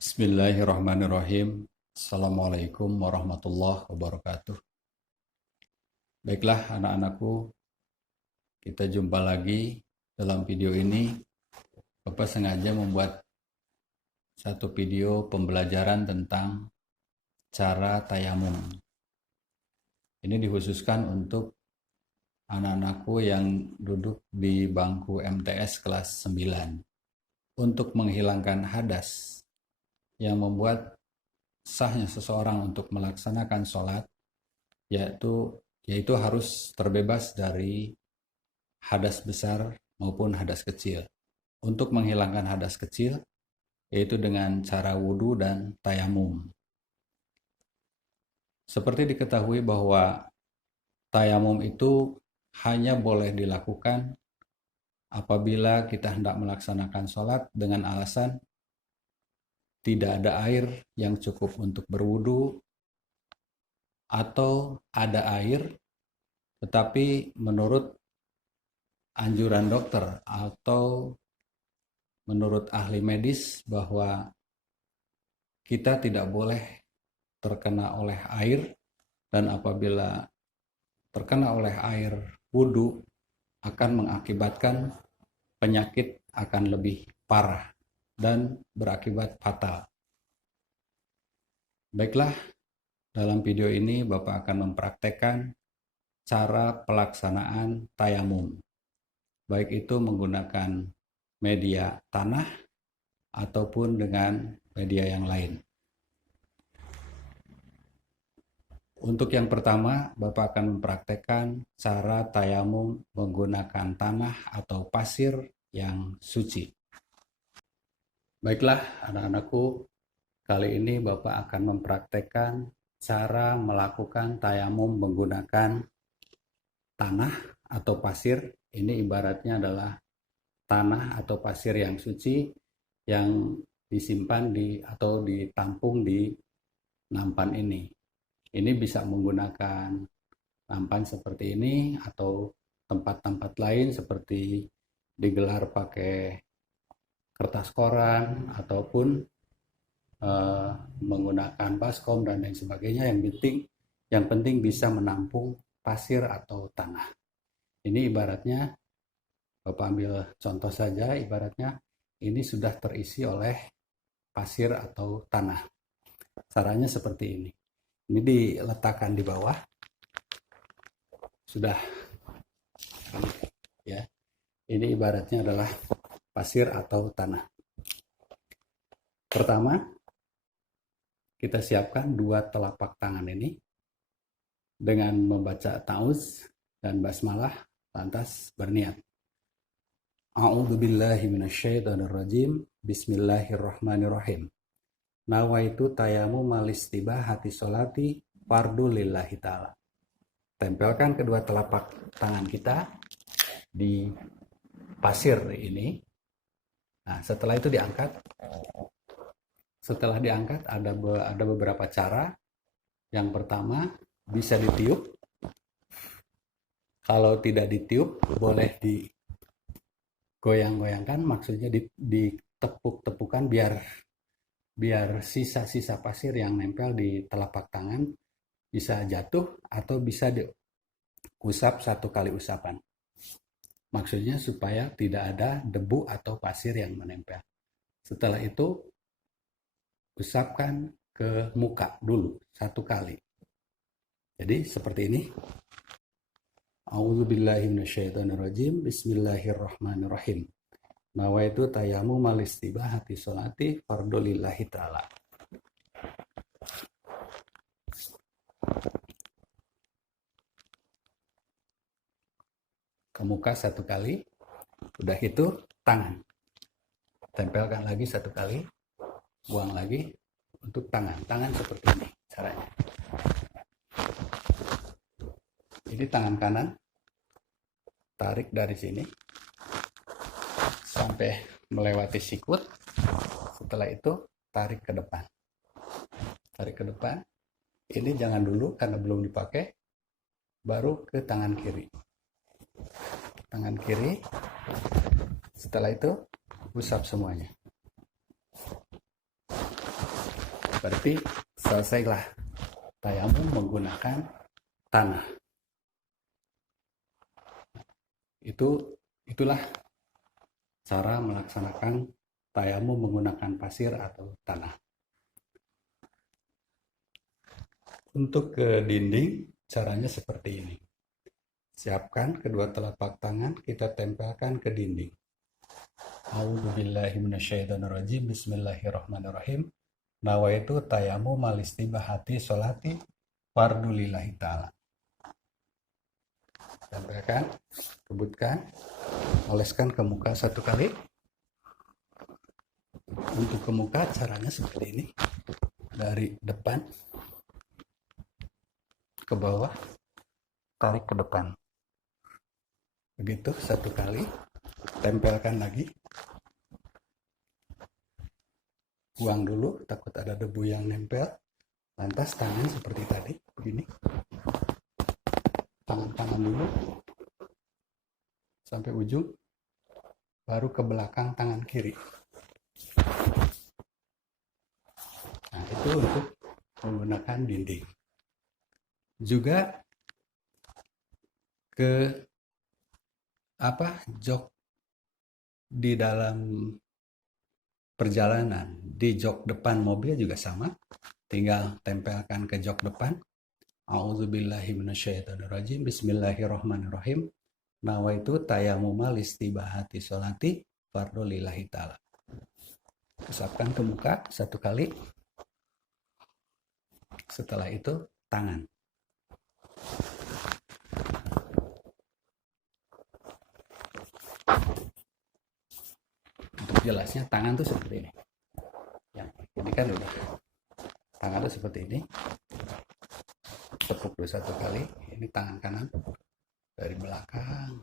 Bismillahirrahmanirrahim. Assalamualaikum warahmatullahi wabarakatuh. Baiklah anak-anakku, kita jumpa lagi dalam video ini. Bapak sengaja membuat satu video pembelajaran tentang cara tayamum. Ini dikhususkan untuk anak-anakku yang duduk di bangku MTS kelas 9 untuk menghilangkan hadas yang membuat sahnya seseorang untuk melaksanakan sholat, yaitu harus terbebas dari hadas besar maupun hadas kecil. Untuk menghilangkan hadas kecil, yaitu dengan cara wudhu dan tayamum. Seperti diketahui bahwa tayamum itu hanya boleh dilakukan apabila kita hendak melaksanakan sholat dengan alasan tidak ada air yang cukup untuk berwudu, atau ada air tetapi menurut anjuran dokter atau menurut ahli medis bahwa kita tidak boleh terkena oleh air, dan apabila terkena oleh air wudu akan mengakibatkan penyakit akan lebih parah dan berakibat fatal. Baiklah, dalam video ini Bapak akan mempraktekkan cara pelaksanaan tayamum, baik itu menggunakan media tanah ataupun dengan media yang lain. Untuk yang pertama, Bapak akan mempraktekkan cara tayamum menggunakan tanah atau pasir yang suci. Baiklah anak-anakku, kali ini Bapak akan mempraktekkan cara melakukan tayamum menggunakan tanah atau pasir. Ini ibaratnya adalah tanah atau pasir yang suci yang disimpan atau ditampung di nampan ini. Ini bisa menggunakan nampan seperti ini atau tempat-tempat lain seperti digelar pakai kertas koran ataupun menggunakan baskom dan lain sebagainya. Yang penting bisa menampung pasir atau tanah. Ini ibaratnya, Bapak ambil contoh saja, ibaratnya ini sudah terisi oleh pasir atau tanah. Caranya seperti ini. Ini diletakkan di bawah. Sudah. Ya. Ini ibaratnya adalah pasir atau tanah. Pertama, kita siapkan dua telapak tangan ini dengan membaca ta'awudz dan basmalah, lantas berniat. A'udzubillahi minasyaitonirrajim. Bismillahirrahmanirrahim. Nawaitu tayamum malistibahati sholati fardu lillahi ta'ala. Tempelkan kedua telapak tangan kita di pasir ini. Nah, setelah itu diangkat. Setelah diangkat ada beberapa cara. Yang pertama, bisa ditiup. Kalau tidak ditiup, boleh digoyang-goyangkan, maksudnya ditepuk-tepukan biar sisa-sisa pasir yang nempel di telapak tangan bisa jatuh, atau bisa diusap satu kali usapan. Maksudnya supaya tidak ada debu atau pasir yang menempel. Setelah itu, usapkan ke muka dulu satu kali. Jadi seperti ini. A'udzubillahi minasyaitonirrajim. Bismillahirrahmanirrahim. Nawaitu tayamum malistibahati sholati fardu lillahi ta'ala. Ke muka satu kali. Udah itu tangan. Tempelkan lagi satu kali. Buang lagi untuk tangan. Tangan seperti ini caranya. Ini tangan kanan. Tarik dari sini sampai melewati sikut. Setelah itu tarik ke depan. Tarik ke depan. Ini jangan dulu karena belum dipakai. Baru ke tangan kiri. Tangan kiri. Setelah itu usap semuanya. Berarti selesailah tayamum menggunakan tanah. Itulah cara melaksanakan tayamum menggunakan pasir atau tanah. Untuk ke dinding, caranya seperti ini. Siapkan kedua telapak tangan, kita tempelkan ke dinding. A'udzubillahi minasyaitonirrajim. Bismillahirrahmanirrahim. Nawaitu tayamum malistibahati sholati fardulillahi ta'ala. Tempelkan, kebutkan, oleskan ke muka 1 kali. Untuk ke muka caranya seperti ini. Dari depan ke bawah, tarik ke depan. Begitu 1 kali, tempelkan lagi. Buang dulu, takut ada debu yang nempel. Lantas tangan seperti tadi, begini. Tangan dulu sampai ujung, baru ke belakang tangan kiri. Nah, itu untuk menggunakan dinding. Juga ke jok di dalam perjalanan, di jok depan mobil juga sama, tinggal tempelkan ke jok depan. A'udzubillahi minasyaitonirrajim. Bismillahirrahmanirrahim. Nawaitu tayamuma listibahati sholati fardulillahi ta'ala. Usapkan ke muka 1 kali. Setelah itu tangan. Untuk jelasnya tangan tuh seperti ini. Ya, ini kan udah. Tangan tuh seperti ini. Tepuk dulu 1 kali. Ini tangan kanan dari belakang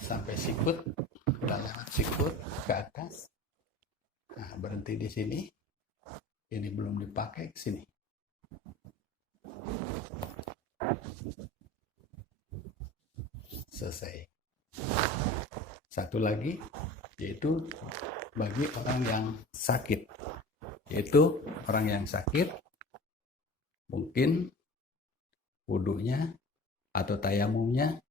sampai sikut, udah lewat sikut ke atas. Nah, berhenti di sini. Ini belum dipakai, ke sini. Selesai. Satu lagi, yaitu bagi orang yang sakit. Yaitu orang yang sakit, mungkin wudunya atau tayamumnya,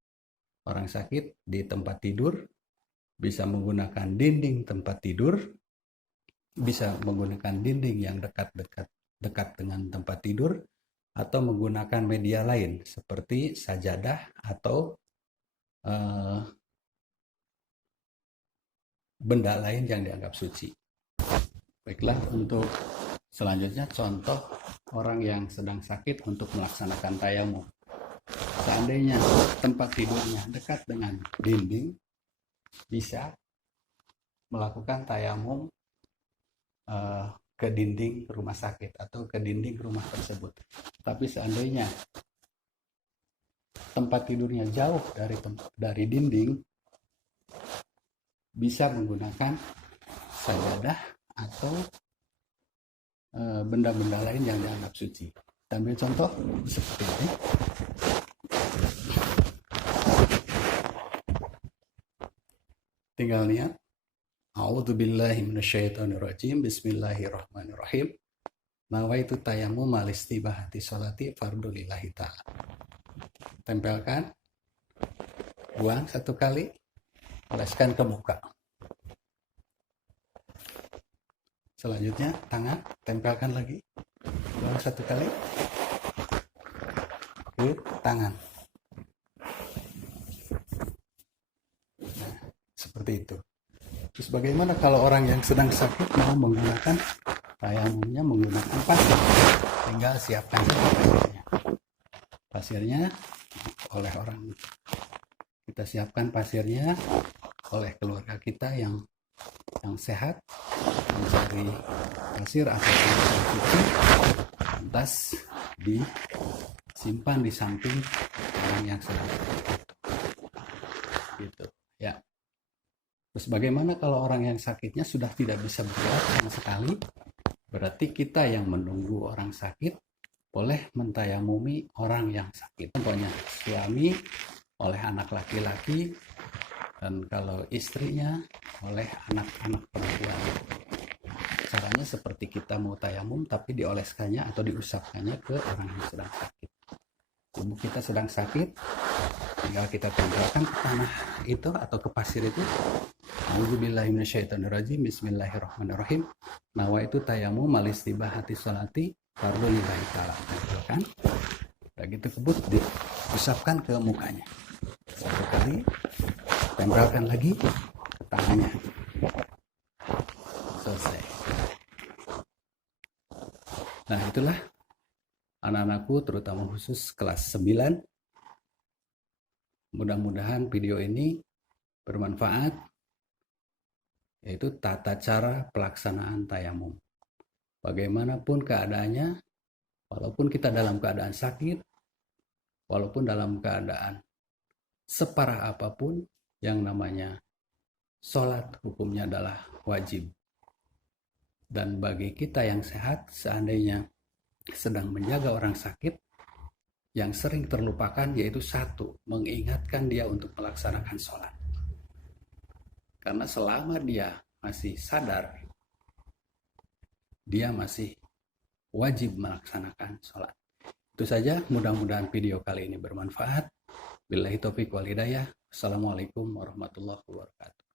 orang sakit di tempat tidur, bisa menggunakan dinding tempat tidur, bisa menggunakan dinding yang dekat dengan tempat tidur, atau menggunakan media lain seperti sajadah atau benda lain yang dianggap suci. Baiklah, untuk selanjutnya contoh orang yang sedang sakit untuk melaksanakan tayamum. Seandainya tempat tidurnya dekat dengan dinding, bisa melakukan tayamum ke dinding rumah sakit atau ke dinding rumah tersebut. Tapi seandainya tempat tidurnya jauh dari dinding, bisa menggunakan sajadah atau benda-benda lain yang dianggap suci. Ambil contoh seperti ini. Tinggal niat. A'udzubillahi minasyaitonirrajim. Bismillahirrahmanirrahim. Nawaitu tayamum malistibahati sholati fardulillahi ta'ala. Tempelkan. Buang 1 kali. Oleskan ke muka. Selanjutnya tangan, tempelkan lagi. Buang 1 kali. Ke tangan. Nah, seperti itu. Terus bagaimana kalau orang yang sedang sakit mau menggunakan tayamumnya menggunakan pasir? Tinggal siapkan saja pasirnya. Pasirnya oleh orang, kita siapkan pasirnya oleh keluarga kita yang sehat, mencari pasir atau suci, lantas disimpan di samping orang yang sedang sakit. Gitu, ya. Terus bagaimana kalau orang yang sakitnya sudah tidak bisa bergerak sama sekali? Berarti kita yang menunggu orang sakit boleh mentayamumi orang yang sakit. Contohnya suami oleh anak laki-laki, dan kalau istrinya oleh anak-anak perempuan. caranya seperti kita mau tayamum, tapi dioleskannya atau diusapkannya ke orang yang sedang sakit. Tubuh kita sedang sakit, tinggal kita tempelkan ke tanah itu atau ke pasir itu. A'udzubillahi minasyaitonirrajim. Bismillahirrahmanirrahim. Nawaitu tayamum malistibahati sholati fardu lillahi ta'ala. Tempelkan. Udah gitu kebut diusapkan ke mukanya. Satu kali, tempelkan lagi ke tangannya. Selesai. Nah, itulah anak-anakku, terutama khusus kelas 9. Mudah-mudahan video ini bermanfaat, yaitu tata cara pelaksanaan tayamum. Bagaimanapun keadaannya, walaupun kita dalam keadaan sakit, walaupun dalam keadaan separah apapun, yang namanya sholat hukumnya adalah wajib. Dan bagi kita yang sehat, seandainya sedang menjaga orang sakit, yang sering terlupakan yaitu satu, mengingatkan dia untuk melaksanakan sholat. Karena selama dia masih sadar, dia masih wajib melaksanakan sholat. Itu saja, mudah-mudahan video kali ini bermanfaat. Billahi taufiq wal hidayah. Assalamualaikum warahmatullahi wabarakatuh.